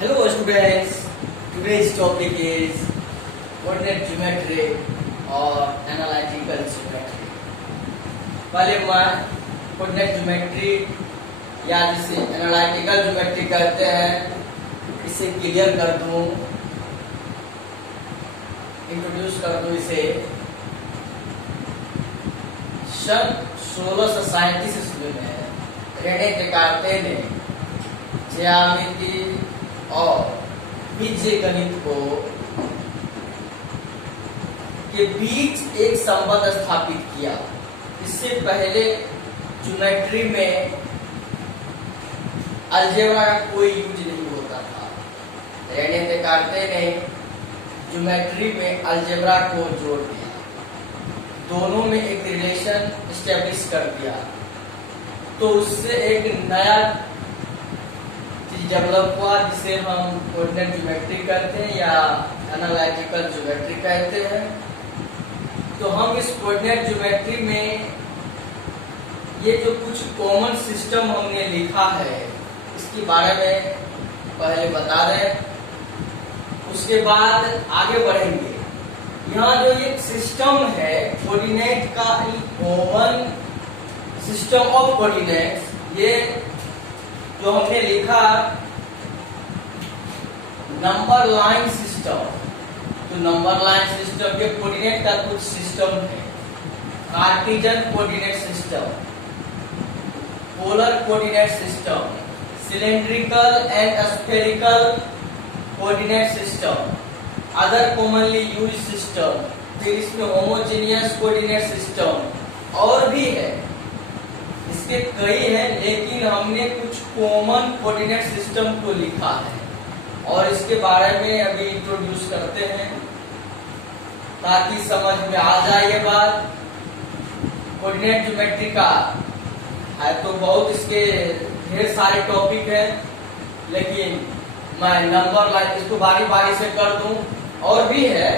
Hello students, today's topic is coordinate geometry और analytical geometry। पहले मैं coordinate geometry या जिसे analytical geometry कहते हैं इसे क्लियर कर दूं, इंट्रोड्यूस कर दूं इसे। सन 1637 ईस्वी में रेने डेकार्ते ने ज्यामिति और बीजीय गणित को के बीच एक संबंध स्थापित किया। इससे पहले ज्योमेट्री में अलजेब्रा का कोई यूज नहीं होता था। रेने डेकार्ते ने ज्योमेट्री में अलजेब्रा को जोड़ दिया, दोनों में एक रिलेशन एस्टेब्लिश कर दिया, तो उससे एक नया डेवलप हुआ जिसे हम कोऑर्डिनेट ज्योमेट्री कहते हैं या एनालिटिकल ज्योमेट्री कहते हैं। तो हम इस कोऑर्डिनेट ज्योमेट्री में ये जो कुछ कॉमन सिस्टम हमने लिखा है इसके बारे में पहले बता दें, उसके बाद आगे बढ़ेंगे। यहाँ जो ये सिस्टम है कोऑर्डिनेट का, कॉमन सिस्टम ऑफ कोऑर्डिनेट्स, ये जो हमने लिखा नंबर लाइन सिस्टम, तो नंबर लाइन सिस्टम ये कोऑर्डिनेट का कुछ सिस्टम है। Cartesian coordinate system, polar coordinate system, cylindrical and spherical coordinate system, other commonly use system, फिर इसमें होमोजेनियस कोऑर्डिनेट सिस्टम और भी है, इसके कई हैं, लेकिन हमने कुछ कॉमन कोऑर्डिनेट सिस्टम को लिखा है और इसके बारे में अभी इंट्रोड्यूस करते हैं ताकि समझ में आ जाए ये बात। कोऑर्डिनेट ज्योमेट्री का है तो बहुत इसके ढेर सारे टॉपिक है, लेकिन मैं नंबर लाइन इसको बारी बारी से कर दूं, और भी है,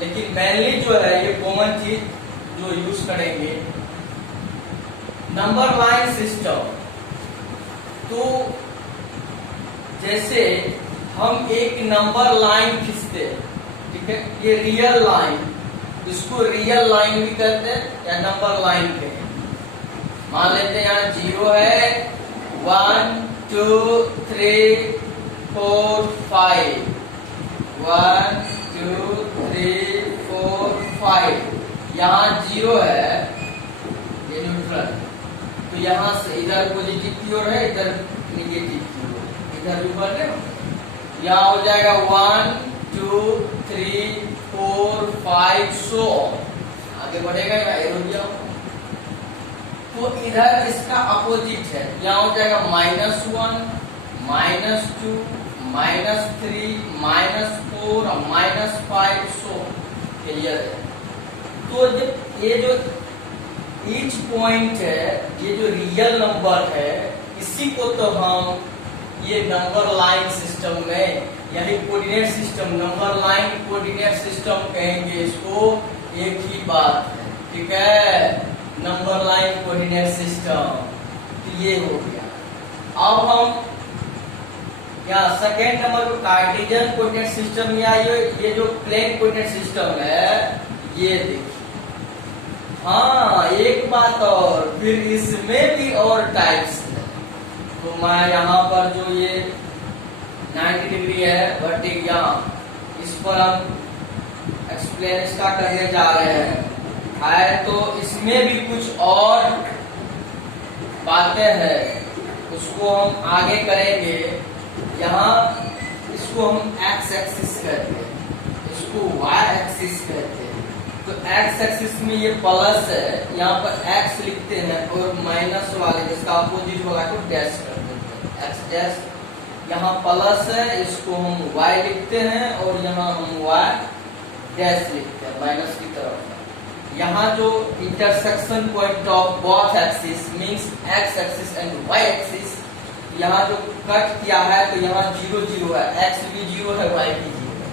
लेकिन मेनली जो है ये कॉमन चीज जो यूज करेंगे नंबर लाइन सिस्टम। तो जैसे हम एक नंबर लाइन खींचते हैं, ठीक है, ये रियल लाइन, इसको रियल लाइन भी कहते हैं या नंबर लाइन कहते हैं। मान लेते हैं यहाँ 0 है, 1 2 3 4 5, 1 2 3 4 5, यहाँ 0 है, ये न्यूट्रल, तो यहाँ से इधर पॉजिटिव की ओर है, इधर निगेटिव की ओर, इधर भी बढ़ रहे हो, यहाँ हो जाएगा 1 2 3 4 5 सो आगे बढ़ेगा या एरो दिया। तो इधर इसका अपोजिट है, यहाँ हो जाएगा -1 -2 -3 -4 -5 सो क्लियर है। तो जब ये जो ईच पॉइंट है, ये जो रियल नंबर है, इसी को तो हम ये नंबर लाइन सिस्टम में यानी coordinate system, number line coordinate system कहेंगे इसको। एक ही बात है, ठीक है, नंबर लाइन कोऑर्डिनेट सिस्टम। तो ये हो गया। अब हम यहाँ सेकेंड नंबर को कार्टेशियन कोऑर्डिनेट सिस्टम में आइए। ये जो प्लेन कोऑर्डिनेट सिस्टम है ये देखिए। हाँ, एक बात और, फिर इसमें भी और टाइप्स है। तो मैं यहाँ पर जो ये 90 डिग्री है वर्टिकल, यहाँ इस पर हम एक्सप्लेन इसका करने जा रहे हैं। तो इसमें भी कुछ और बातें हैं, उसको हम आगे करेंगे। यहाँ इसको हम एक्स एक्सिस कहते हैं, इसको वाई एक्सिस कहते हैं। तो एक्स एक्सिस में ये प्लस है, यहाँ पर एक्स लिखते हैं और माइनस वाले जिसका अपोजिट वाला को डैश कर देते हैं, एक्स डैश। यहाँ प्लस है, इसको हम वाई लिखते हैं और यहाँ हम वाई डैश लिखते हैं माइनस की तरफ। यहाँ जो intersection point of both axis means x axis and y axis, यहाँ जो कट किया है तो यहाँ 0 0 है, एक्स भी 0 है, वाई भी 0 है,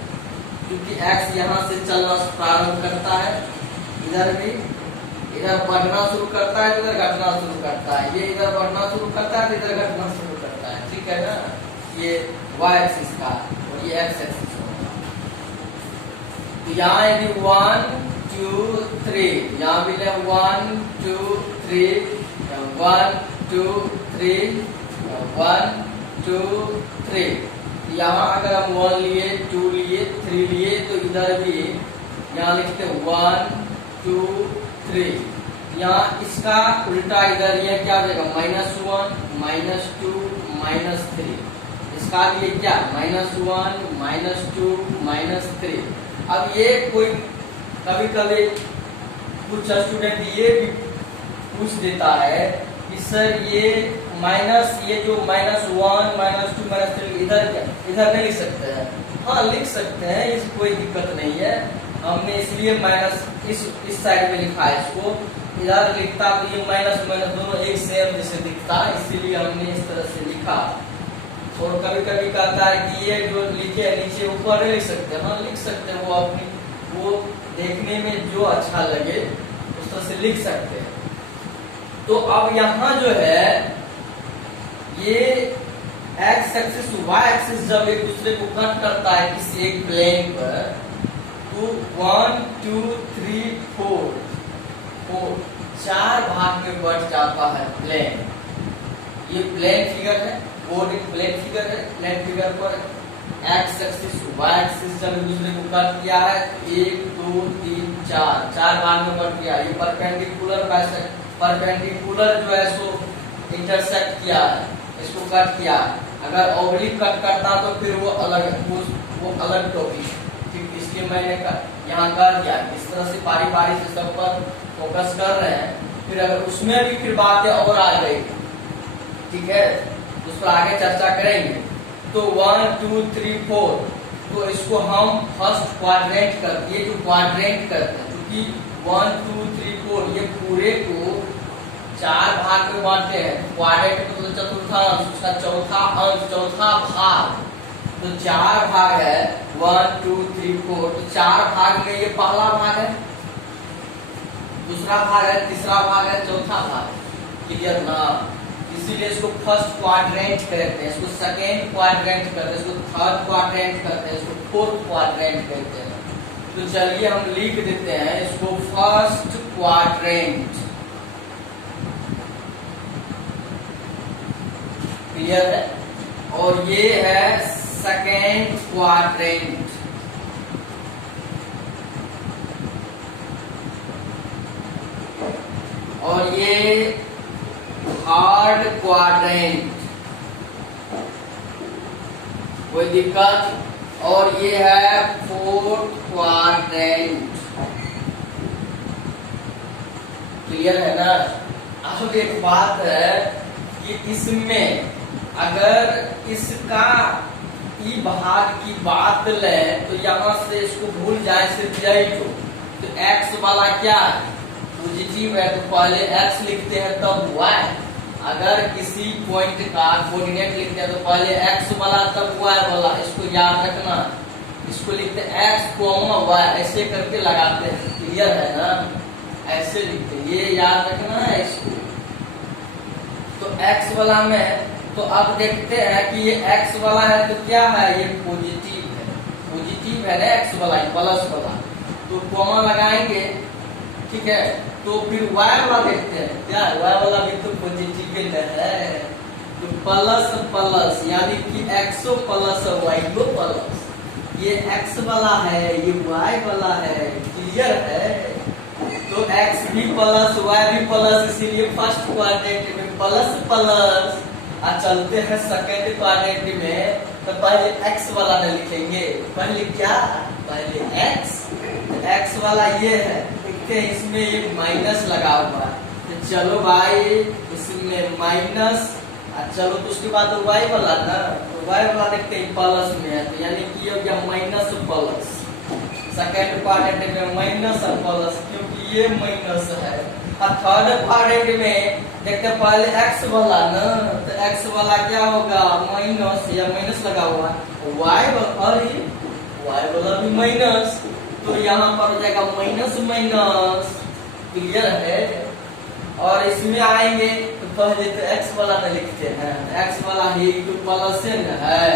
क्योंकि एक्स यहाँ से चलना प्रारंभ करता है, इधर भी इधर बढ़ना शुरू करता है, इधर घटना शुरू करता है, ये इधर बढ़ना शुरू करता है, इधर घटना शुरू करता है, ठीक है ना। ये y एक्सिस का और ये x एक्सिस होगा। तो यहाँ यदि 1 2 3, यहाँ भी 1 2 3, 1 2 3, 1 2 3। यहाँ अगर हम 1 लिए 2 लिए 3 लिए तो इधर भी यहाँ लिखते 1 2 3। यहाँ इसका उल्टा इधर ये क्या हो जाएगा -1 -2 -3। इसका लिए क्या -1 -2 -3। अब ये कोई कभी कभी कुछ स्टूडेंट ये भी पूछ देता है कि सर ये जो -1 -2 -3 इधर नहीं लिख सकते हैं। हाँ लिख सकते हैं, इस कोई दिक्कत नहीं है। हमने इसलिए माइनस इस साइड में लिखा है, इसको इधर लिखता तो ये माइनस माइनस दोनों एक सेम जैसे दिखता, इसीलिए हमने इस तरह से लिखा। और कभी कभी कहता है कि ये जो लिखे नीचे ऊपर नहीं लिख सकते। हाँ लिख सकते हैं, वो देखने में जो अच्छा लगे उस तरह से लिख सकते हैं। तो अब यहाँ जो है ये x एक्सिस y एक्सिस जब एक दूसरे को कट करता है किसी एक प्लेन पर, तो 1 2 3 4 4 भाग में बढ़ जाता है प्लेन। ये प्लेन फिगर है, बोर्ड एक प्लेन फिगर है। प्लेन फिगर पर x एक्सिस y एक्सिस जब एक दूसरे को कट किया है 1 2 3 4 भाग में बढ़ गया। ये परपेंडिकुलर जो है सो इंटरसेक्ट किया है, इसको कट किया। अगर ऑब्लिक कट करता तो फिर वो अलग टॉपिक। ठीक, इसलिए मैंने यहाँ कर दिया। इस तरह से बारी बारी से सब पर फोकस कर रहे हैं। फिर अगर उसमें भी फिर बातें और आ गई, ठीक है, उस पर आगे चर्चा करेंगे। तो 1 2 3 4, तो इसको हम फर्स्ट क्वाड्रेंट करते हैं, जो क्वाड्रेंट करते हैं, क्योंकि 1 2 3 4 ये पूरे को 4 भाग में बांटते हैं। क्वाड्रेंट मतलब चतुर्थांश, उसका चौथा अंश, चौथा भाग। तो 4 भाग है 1 2 3 4। तो 4 भाग में ये पहला भाग है, दूसरा भाग है, तीसरा भाग है, चौथा भाग है। क्लियर ना? इसीलिए इसको फर्स्ट क्वाड्रेंट कहते हैं, इसको सेकेंड क्वाड्रेंट कहते हैं, इसको थर्ड क्वाड्रेंट कहते हैं, इसको फोर्थ क्वाड्रेंट कहते हैं। तो चलिए हम लिख देते हैं इसको फर्स्ट क्वाड्रेंट। क्लियर है? और ये है सेकेंड क्वाड्रेंट। और ये थर्ड क्वाड्रेंट, कोई दिक्कत? और ये है फोर्थ क्वाड्रेंट। क्लियर है ना? अब एक बात है कि इसमें अगर इसका ई भाग की बात लें तो यहाँ से इसको भूल जाए सिर्फ यही तो x वाला क्या है, पॉजिटिव है, तो पहले x लिखते हैं तब y। अगर किसी पॉइंट का कोऑर्डिनेट लिखते हैं तो पहले x वाला तब y वाला। इसको याद रखना, इसको लिखते हैं x, y, ऐसे करके लगाते हैं। क्लियर है ना? ऐसे लिखते हैं, ये याद रखना है इसको। तो x वाला में तो अब देखते हैं कि ये x वाला है तो क्या है, ये पॉजिटिव है। पॉजिटिव है ना x वाला, प्लस वाला, तो कॉमा लगाएंगे। ठीक है, तो फिर y वाला देखते हैं, क्या y वाला भी तो पॉजिटिव है। तो प्लस प्लस यानी कि x प्लस y प्लस, ये x वाला है, ये y वाला है। क्लियर है? तो x भी प्लस y भी प्लस, इसीलिए फर्स्ट क्वाड्रेंट में प्लस प्लस। चलते हैं सेकेंड क्वाड्रेंट में, तो पहले x वाला न लिखेंगे, पहले क्या, पहले x। तो x वाला ये है, देखते हैं इसमें ये माइनस लगा हुआ है। तो चलो भाई इसमें माइनस, चलो तो उसके बाद y वाला ना, तो y वाला देखते हैं प्लस में है, तो यानी कि ये हो गया माइनस प्लस। सेकेंड क्वाड्रेंट में माइनस और प्लस, क्योंकि ये माइनस है। और थर्ड क्वाड्रेंट में देखते हैं पहले x वाला ना, तो x वाला क्या होगा, माइनस, या माइनस लगा हुआ है। y वाला, और y वाला भी माइनस, तो यहाँ पर हो जाएगा माइनस माइनस। क्लियर है? और इसमें आएंगे तो पहले तो x वाला में लिखते हैं, x वाला ये तो प्लस है,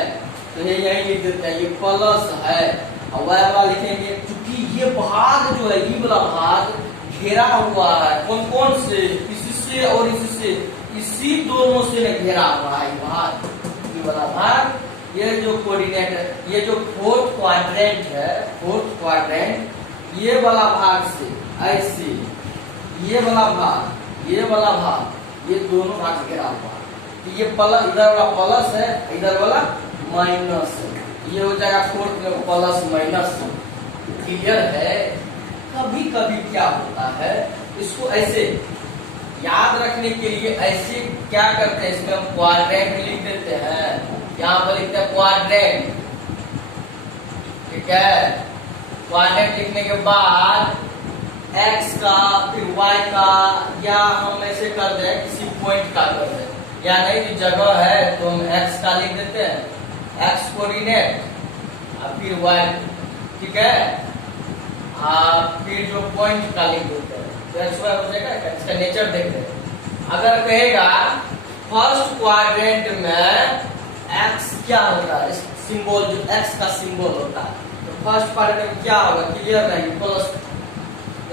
तो ये यही लिख देते हैं, ये प्लस है। और y वाला लिखेंगे, क्योंकि ये भाग जो है, ये वाला भाग घेरा हुआ है, कौन कौन से, इससे और इससे, इसी दोनों से घेरा हुआ है भाग, ये वाला भाग। ये जो कोऑर्डिनेट है, ये जो फोर्थ क्वाड्रेंट है, फोर्थ क्वाड्रेंट, ये वाला भाग से ऐसे, ये वाला भाग, ये वाला भाग, ये दोनों भाग घेरा हुआ है। तो ये प्लस, इधर वाला प्लस है, इधर वाला माइनस है, ये हो जाएगा फोर्थ में प्लस माइनस। क्लियर है? कभी कभी क्या होता है, इसको ऐसे याद रखने के लिए ऐसे क्या करते हैं, इसमें हम क्वाड्रेंट लिख देते हैं, यहाँ पर लिखते हैं क्वाड्रेंट, ठीक है। क्वाड्रेंट लिखने के बाद x का फिर y का, या हम ऐसे कर दें किसी पॉइंट का कर दें, या नहीं तो जगह है तो हम x का लिख देते हैं, x कोऑर्डिनेट, और फिर y, ठीक है। फिर जो पॉइंट का लिख देते हैं, तो x y हो जाएगा। इसका नेचर देख रहे हैं, अगर कहेगा फर्स्ट क्वाड्रेंट में x क्या होता है, सिंबल जो x का सिंबल होता है, तो फर्स्ट क्वाड्रेंट में क्या होगा, क्लियर नहीं, प्लस,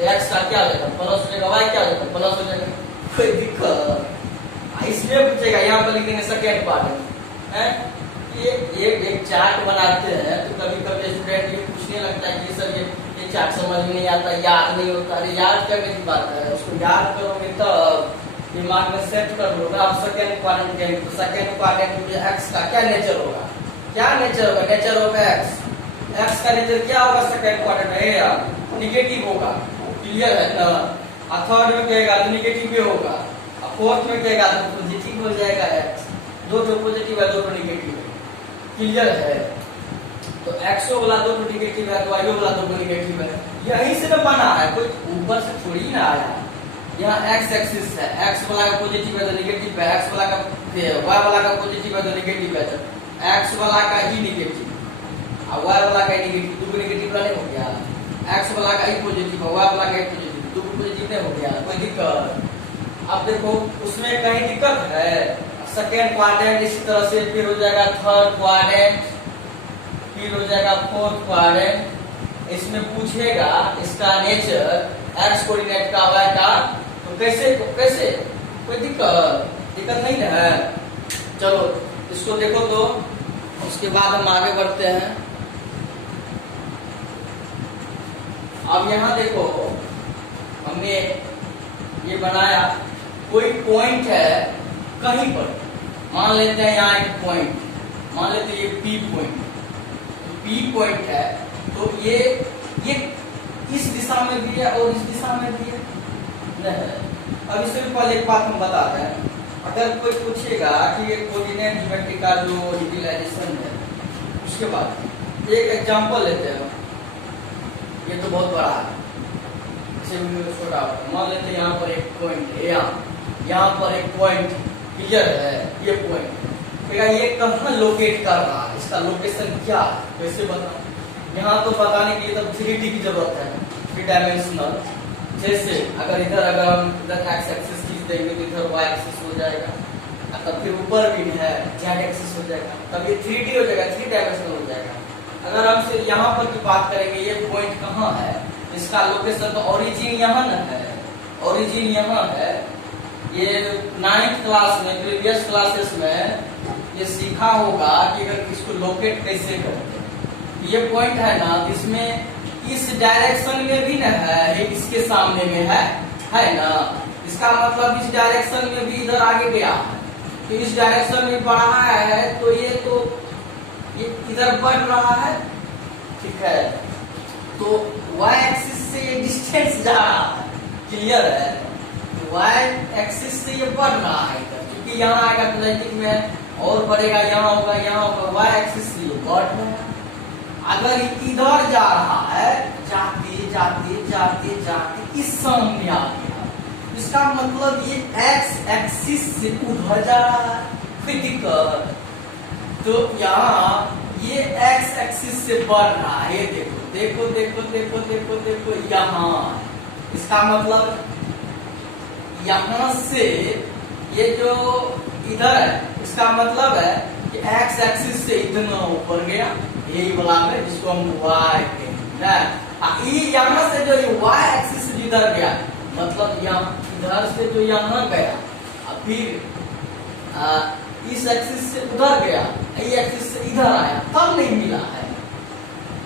x का क्या हो जाएगा, प्लस हो जाएगा, y क्या हो जाएगा, प्लस हो जाएगा, कोई दिक्कत इसलिए पूछेगा। यहाँ पर लिखेंगे सेकेंड क्वाड्रेंट है। ये एक चार्ट बनाते हैं, तो कभी कभी स्टूडेंट ये पूछने लगता है कि सर ये चार्ट समझ में नहीं आता, याद नहीं होता। अरे याद करने की बात है, उसको याद करोगे तब दिमाग में सेट कर लोगे। अब सेकेंड क्वाड्रेंट के, तो सेकेंड क्वाड्रेंट में x का क्या नेचर होगा, क्या नेचर होगा, नेचर होगा x का नेचर क्या होगा सेकेंड क्वाड्रेंट में, निगेटिव होगा। क्लियर है ना? थर्ड में कहेगा तो निगेटिव भी होगा, फोर्थ में कहेगा तो पॉजिटिव हो जाएगा x, दो पॉजिटिव है, दो निगेटिव है। क्लियर है? तो x वाला दो निगेटिव है, तो y वाला दो निगेटिव है, यही से बना है, कोई ऊपर से थोड़ी ना आया। यहाँ x एक्सिस है, x वाला का पॉजिटिव है तो निगेटिव है, x वाला का y वाला का पॉजिटिव है तो निगेटिव है, तो x वाला का ही निगेटिव और y वाला का ही निगेटिव, दो निगेटिव वाले हो गया। x वाला का ही पॉजिटिव है, y वाला का ही पॉजिटिव, दो पॉजिटिव नहीं हो गया, कोई दिक्कत। अब देखो उसमें कहीं दिक्कत है। सेकेंड क्वाड्रेंट इसी तरह से, फिर हो जाएगा थर्ड क्वाड्रेंट, फिर हो जाएगा फोर्थ क्वाड्रेंट। इसमें पूछेगा इसका नेचर x कोऑर्डिनेट का, y का, तो कैसे कोई दिक्कत नहीं है। चलो इसको देखो, तो उसके बाद हम आगे बढ़ते हैं। अब यहाँ देखो, हमने ये बनाया, कोई पॉइंट है कहीं पर, मान लेते हैं यहाँ एक पॉइंट, मान लेते हैं ये P पॉइंट, P पॉइंट है, तो ये इस दिशा में भी है और इस दिशा में भी है नहीं। अब इससे भी पहले एक बात हम बताते हैं, अगर कोई पूछेगा कि ये कोऑर्डिनेट ज्योमेट्री का जो यूटिलाइजेशन है, उसके बाद एक एग्जांपल लेते हैं। ये तो बहुत बड़ा है, इसे छोटा मान लेते हैं। यहाँ पर एक पॉइंट है, यहाँ पर एक पॉइंट, क्लियर है? ये पॉइंट ये कहाँ लोकेट कर रहा है, इसका लोकेशन क्या है, कैसे बताओ। यहाँ तो बताने के लिए तो 3D की जरूरत है, 3 डायमेंशनल। जैसे अगर हम इधर एक्स एक्सिस खींच देंगे तो इधर वाई एक्सिस हो जाएगा, तब फिर ऊपर भी है जेड एक्सिस हो जाएगा, तब ये 3D हो जाएगा, 3 डायमेंशनल हो जाएगा। अगर हम सिर्फ यहाँ पर की बात करेंगे, ये पॉइंट कहाँ है, इसका लोकेशन तो ओरिजिन यहाँ न है, ओरिजिन यहाँ है। ये 9th क्लास में, प्रीवियस क्लासेस में ये सीखा होगा कि अगर इसको लोकेट कैसे करते हैं। ये पॉइंट है ना, इसमें इस डायरेक्शन में भी न है, इसके सामने में है ना, इसका मतलब इस डायरेक्शन में भी इधर आगे गया है, तो इस डायरेक्शन में बढ़ा है, तो ये इधर बढ़ रहा है, ठीक है। तो y एक्सिस से ये डिस्टेंस जा रहा है, क्लियर है? y एक्सिस से ये बढ़ रहा है इधर, क्योंकि यहाँ आएगा तो नजदीक में और बढ़ेगा, यहाँ होगा, यहाँ होगा, y एक्सिस से ये बढ़ रहा है। अगर इधर जा रहा है, जाते जाते जाते जाते इस सामने आ गया, इसका मतलब ये x एक्सिस से उधर जा रहा है, कोई दिक्कत। तो यहाँ ये x एक्सिस से बढ़ रहा है, ये देखो देखो देखो देखो देखो देखो, यहाँ इसका मतलब यहाँ से ये जो इधर है इसका मतलब है कि एक्स एक्सिस से इतना ऊपर गया, यही वाला में जिसको हम वाई कहते हैं। यहाँ से जो वाई एक्सिस इधर गया, मतलब यहाँ इधर से जो यहाँ गया, फिर इस एक्सिस से उधर गया, ये एक्सिस से इधर आया, तब नहीं मिला है।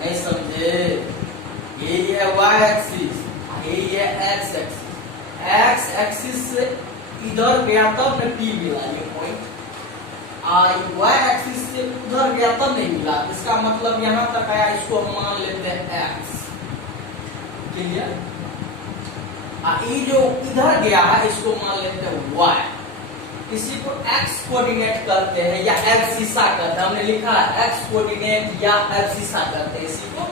नहीं समझे? ये है वाई एक्सिस, ये है एक्स एक्सिस। एक्स एक्सिस से इधर गया तब न पी मिला ये पॉइंट, और वाई एक्सिस से उधर गया तब नहीं मिला। इसका मतलब यहाँ तक आया, इसको हम मान लेते हैं एक्स। क्लियर? ये जो इधर गया है इसको मान लेते हैं वाई। इसी को एक्स कोऑर्डिनेट करते हैं या एब्सिसा करते हैं। हमने लिखा है एक्स कोऑर्डिनेट या एब्सिसा करते हैं इसी को।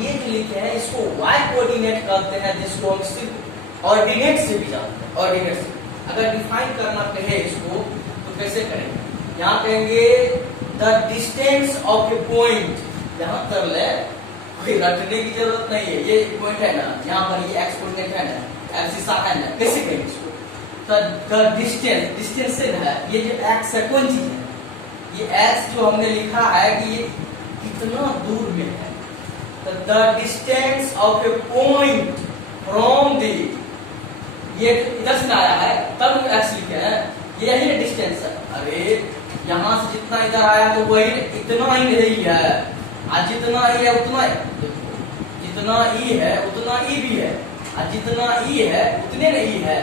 ये जो लिखे हैं इसको वाई कोऑर्डिनेट करते हैं, जिसको हम सिर्फ ऑर्डिनेट से भी जानते हैं। ऑर्डिनेट से अगर डिफाइन करना कहे इसको तो कैसे करेंगे? यहाँ कहेंगे the distance of a point. यहाँ कर ले, कोई रटने की जरूरत नहीं है। ये पॉइंट है ना, यहाँ पर ये एक्स कोऑर्डिनेट है ना, एब्सिसा है ना, कैसे करेंगे इसको? द डिस्टेंस, डिस्टेंस से ना, ये जो एक्स है कौन चीज है? ये एक्स जो हमने लिखा है कि ये कितना दूर में है। The distance of a point from दी, ये इधर से आया है तब एक्स लिखे हैं, यही डिस्टेंस है। अरे यहाँ से जितना इधर आया तो वही इतना ही नहीं है, आज जितना ई है उतना ही, जितना ई है उतना ई भी है, और जितना ई है उतने नहीं है।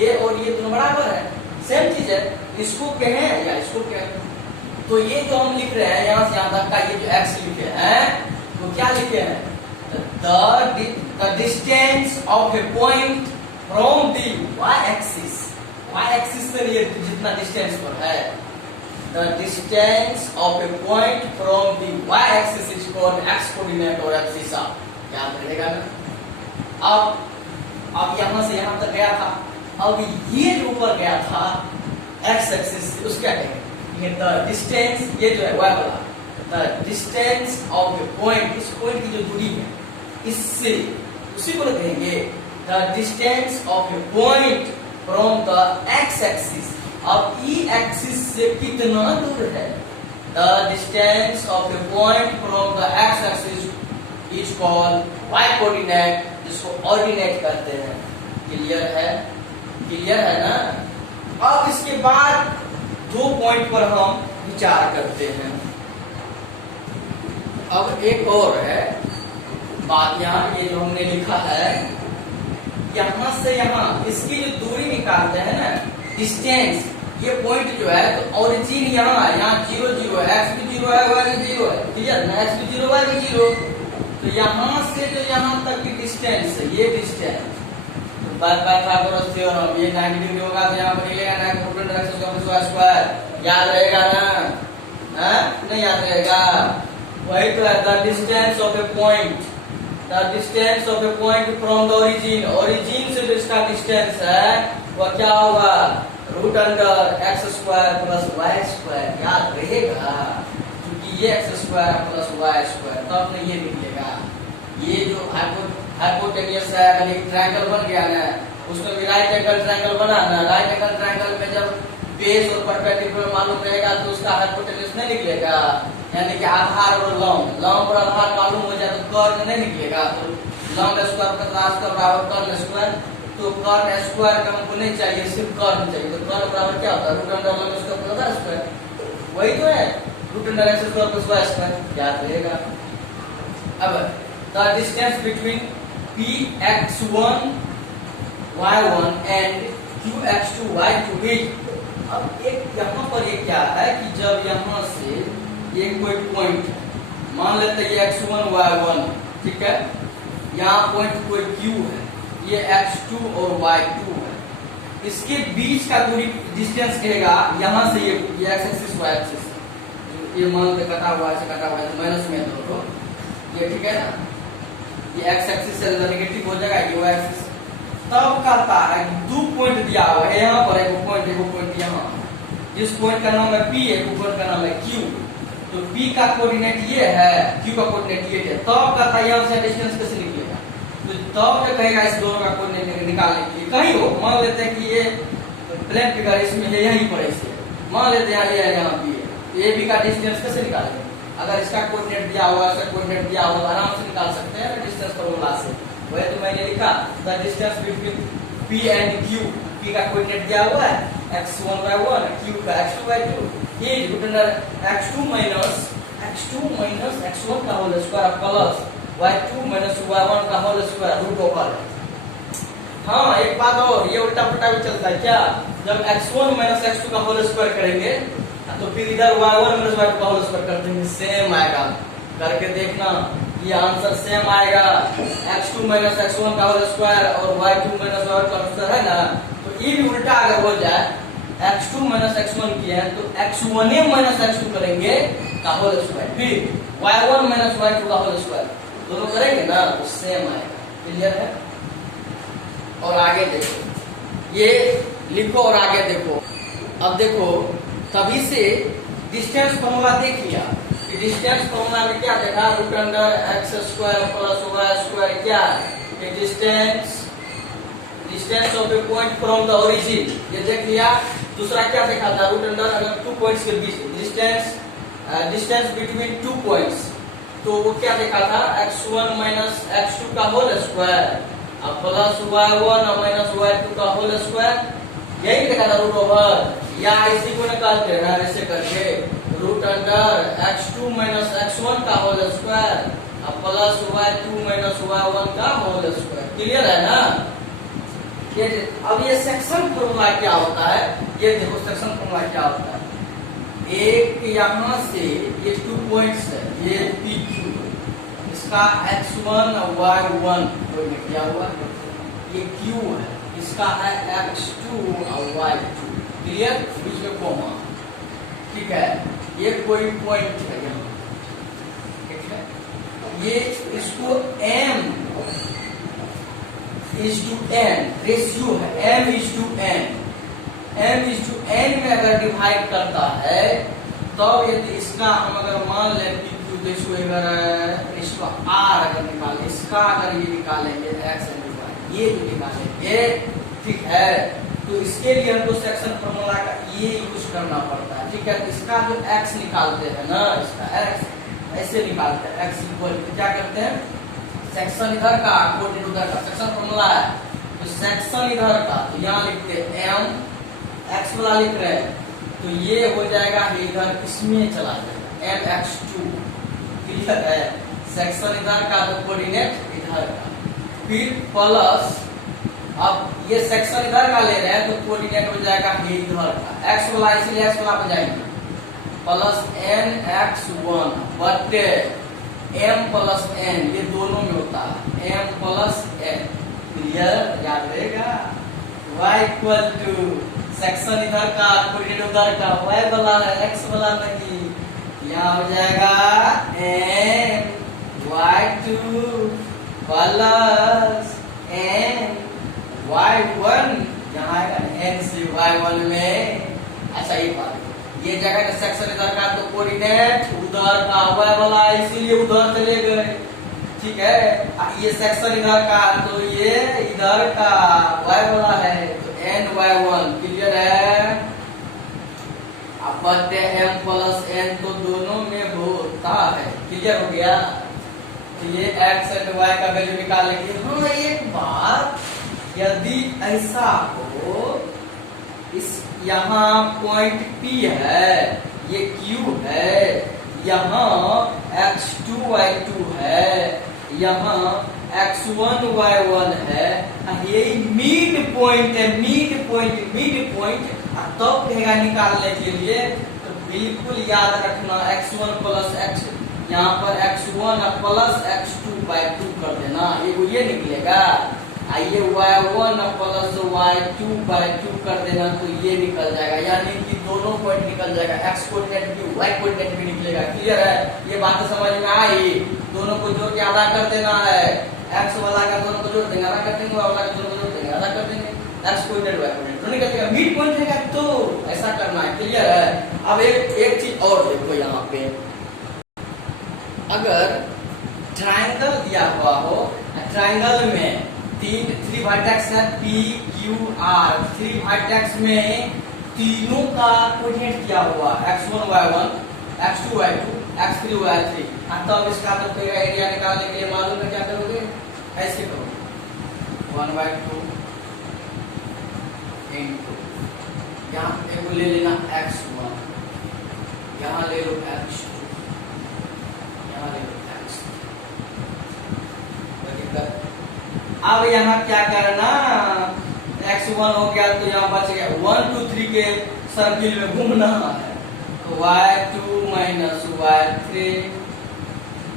ये और ये दोनों बराबर है, सेम चीज है। इसको कहें या इसको कहें, तो ये जो हम लिख रहे हैं यहाँ से यहाँ तक का, ये जो एक्स लिखे हैं तो क्या लिखे हैं? The distance of a point from the y axis. Y axis से ये जितना डिस्टेंस पर है, the distance of a point from the y axis is called x coordinate और एब्सिसा। याद रहेगा ना? अब यहाँ से यहाँ तक गया था, अब ये जो ऊपर गया था एक्स एक्सिस से, उसको क्या कहेंगे? ये द डिस्टेंस, ये जो है वाई वाला, the distance of a point, इस पॉइंट की जो दूरी है इससे, उसी को कहेंगे the distance of a point from the x axis. अब ई एक्सिस से कितना दूर है? The distance of a point from the x axis is called y coordinate, जिसको ऑर्डिनेट करते हैं। क्लियर है? क्लियर है ना? अब इसके बाद दो पॉइंट पर हम विचार करते हैं। अब एक और है बात, यहाँ ये जो हमने लिखा है, यहाँ से यहाँ इसकी जो दूरी निकालते हैं ना, डिस्टेंस, ये पॉइंट जो है तो ओरिजिन यहाँ है, यहाँ 0 0 है, एक्स भी 0 है, वाई भी 0 है। क्लियर ना? एक्स भी 0, वाई भी 0। तो यहाँ से जो यहाँ तक की डिस्टेंस है, ये डिस्टेंस पाइथागोरस थ्योरम, ये 90 डिग्री होगा तो यहाँ पर मिलेगा ना रूट एक्स स्क्वायर। याद रहेगा ना? नहीं याद रहेगा? वही तो है the distance of a point, the distance of a point from the origin. Origin से जो इसका डिस्टेंस है वह क्या होगा? Root under x square plus y square. याद रहेगा? क्योंकि ये x square plus y square, तब नहीं ये निकलेगा। ये जो हाइपोटेनियस है, अगर एक ट्रायंगल बन गया ना, उसमें भी राइट एंगल ट्रायंगल बना ना, राइट एंगल ट्रायंगल में जब बेस और परपेंडिकुलर मालूम रहेगा तो उसका हाइपोटेनियस नहीं निकलेगा। यानी कि आधार और लंब और आधार मालूम हो जाए तो कर्ण नहीं निकलेगा। तो लंब स्क्वायर प्लस बराबर कर्ण स्क्वायर, तो कर्ण स्क्वायर का हमको नहीं चाहिए, सिर्फ कर्ण चाहिए। तो कर्ण बराबर क्या होता है? रूट अंडर लंब स्क्वायर प्लस स्क्वायर। वही तो है root under x square plus y square. याद रहेगा? अब the distance between px1 y1 and qx2 y2 is। अब एक यहाँ पर ये क्या है कि जब यहाँ से ये कोई पॉइंट है, मान लेते हैं ये x1 y1, ठीक है, यहाँ पॉइंट कोई q है, ये x2 और y2 है, इसके बीच का दूरी डिस्टेंस कहेगा यहाँ से ये x एक्सिस y एक्सिस, ये मान लेते कटा हुआ है माइनस में दो, ये ठीक है ना, ये x एक्सिस से नेगेटिव हो जाएगा, ये y एक्सिस। तब कहता है दो पॉइंट दिया हुआ है यहाँ पर, एक पॉइंट यहाँ, जिस पॉइंट का नाम है P, एक पॉइंट का नाम है Q। तो P का कोऑर्डिनेट ये है, Q का कोऑर्डिनेट ये है। तब कहता है यहाँ से डिस्टेंस कैसे निकलेगा? तो तब क्या कहेगा इस दोनों का कोऑर्डिनेट निकालने के लिए, कहीं हो मान लेते हैं कि ये प्लेन फिगर इसमें है यहीं पर ऐसे मान लेते हैं ये यहाँ बी है, तो ए बी का डिस्टेंस कैसे निकालेंगे? अगर इसका कोऑर्डिनेट दिया होगा, इसका कोऑर्डिनेट दिया होगा, आराम से निकाल सकते हैं डिस्टेंस फॉर्मूला से। वही तो मैंने लिखा the distance between P and Q. P का कोऑर्डिनेट दिया हुआ है x1/1, q का x2/2 is root under x2 minus x1 का whole square plus y2 minus y1 का होल स्क्वायर रूट ओवर। हाँ, एक बात और, ये उल्टा पुल्टा भी चलता है क्या? जब x1 माइनस x2 का होल स्क्वायर करेंगे तो फिर इधर y1 माइनस y2 का होल स्क्वायर कर देंगे, सेम आएगा। करके देखना, ये आंसर सेम आएगा। x2 माइनस x1 का होल स्क्वायर और y2 माइनस y1 का आंसर है ना, तो ये भी उल्टा अगर हो जाए, x2 माइनस x1 किया है तो x1 माइनस x2 करेंगे का होल स्क्वायर, फिर y1 माइनस y2 का होल स्क्वायर, दोनों करेंगे ना तो सेम आएगा। क्लियर है? और आगे देखो, ये लिखो और आगे देखो। अब देखो, तभी से डिस्टेंस फॉर्मूला देख लिया। डिस्टेंस फॉर्मूला में क्या देखा? Root under x square plus y square क्या है? Distance of a point from the origin, ये देख लिया। दूसरा क्या देखा था? रूट अंडर अगर 2 पॉइंट्स के बीच डिस्टेंस बिटवीन 2 पॉइंट्स, तो वो क्या देखा था? x1 माइनस x2 का whole square plus y1 minus y2 का होल स्क्वायर, यही देखा था रूट ओवर। या इसी को निकालते हैं ऐसे करके, root under x2 minus x1 का whole square plus y2 minus y1 का होल स्क्वायर। क्लियर है ना? ये अब ये सेक्शन फॉर्मूला क्या होता है? ये देखो सेक्शन फॉर्मूला क्या होता है। एक यहाँ से ये 2 पॉइंट्स है, ये PQ, इसका x1 y1 क्या हुआ, ये Q है, इसका है x2 और y2। क्लियर? बीच में कोमा, ठीक है। ये कोई पॉइंट है यहाँ, ठीक है। ये इसको m is to n ratio है, m is to n में अगर डिवाइड करता है तब यदि इसका हम अगर मान लें PQ, तो इसको अगर इसको r अगर निकालें, इसका अगर ये निकालेंगे x ये भी निकालेंगे, ठीक है। तो इसके लिए हमको सेक्शन फॉर्मूला का ये यूज करना पड़ता है, ठीक है। तो इसका जो x निकालते हैं ना, इसका x ऐसे निकालते हैं, x इक्वल क्या करते हैं? सेक्शन इधर का कोऑर्डिनेट उधर का, सेक्शन फॉर्मूला है तो सेक्शन इधर का, तो यहाँ लिखते हैं m, x वाला लिख रहे हैं तो ये हो जाएगा इधर, इसमें चला जाएगा mx2। क्लियर है? सेक्शन इधर का तो कोऑर्डिनेट इधर का, फिर प्लस, अब ये सेक्शन इधर का ले रहे हैं तो कोऑर्डिनेट हो जाएगा इधर का, x वाला, इसलिए x वाला पे जाएंगे प्लस nx1 बटे m प्लस n, ये दोनों में होता है m प्लस n। क्लियर? याद रहेगा? y इक्वल टू सेक्शन इधर का कोऑर्डिनेट उधर का, y वाला है x वाला नहीं, यहाँ हो जाएगा m y2 plus n y1, यहाँ आएगा n से y1 में। अच्छा ये बात, ये जगह सेक्शन इधर का तो कोऑर्डिनेट उधर का y वाला, इसीलिए उधर चले गए, ठीक है। ये सेक्शन इधर का तो ये इधर का y वाला है तो n y1। क्लियर है? अब बटे m प्लस n तो दोनों में होता है। क्लियर हो गया? तो ये x एंड y का वैल्यू निकालेंगे। हाँ, एक बात, यदि ऐसा हो, इस यहाँ पॉइंट P है, ये Q है, यहाँ x2 y2 है, यहाँ x1 y1 है, ये मिड पॉइंट है, मिड पॉइंट। तब कहेगा निकालने के लिए तो बिल्कुल याद रखना x1 प्लस x, यहाँ पर x1 प्लस x2/2 कर देना, ये निकलेगा। आइए y1 प्लस y2/2 कर देना तो ये निकल जाएगा, यानी कि दोनों पॉइंट निकल जाएगा, x कोऑर्डिनेट भी y कोऑर्डिनेट भी निकलेगा। क्लियर है? ये बात समझ में आई? दोनों को जोड़ के आधा कर देना है, x वाला का दोनों को जोड़ देंगे आधा कर देंगे, y वाला का दोनों को जोड़ देंगे आधा कर देंगे, x कोऑर्डिनेट y कोऑर्डिनेट तो निकल जाएगा, मिड पॉइंट है तो ऐसा करना है। क्लियर है? अब एक चीज और देखो, यहाँ पे अगर ट्राइंगल दिया हुआ हो, ट्राइंगल में थ्री वर्टेक्स है P Q R. Three vertex में तीनों का कोऑर्डिनेट किया हुआ x1 y1 x2 y2 x3 y3। तो अब इसका तो कोई एरिया निकालने के लिए मालूम है क्या करोगे, ऐसे करोगे 1/2 इनटू यहाँ एक ले लेना x1, यहाँ ले लो x2, यहाँ ले लो x3। अब यहाँ क्या करना, x1 हो गया तो यहाँ बच गया 1 2 3 के सर्किल में घूमना है, तो y2 माइनस y3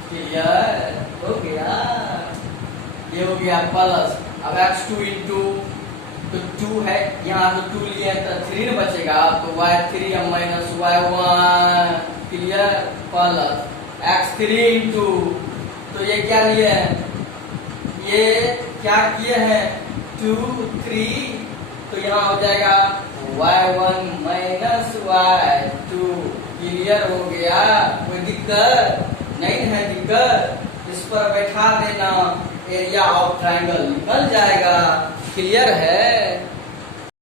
क्लियर हो गया। ये हो गया प्लस। अब x2 इंटू तो 2 है, यहाँ तो 2 लिए तो 3 बचेगा, तो y3 minus y1 clear plus x3 into तो ये क्या लिए हैं, ये क्या किए हैं 2 3, तो यहाँ हो जाएगा y1 माइनस y2 क्लियर हो गया। कोई दिक्कत नहीं है, दिक्कत इस पर बैठा देना, एरिया ऑफ ट्रायंगल निकल जाएगा। क्लियर है।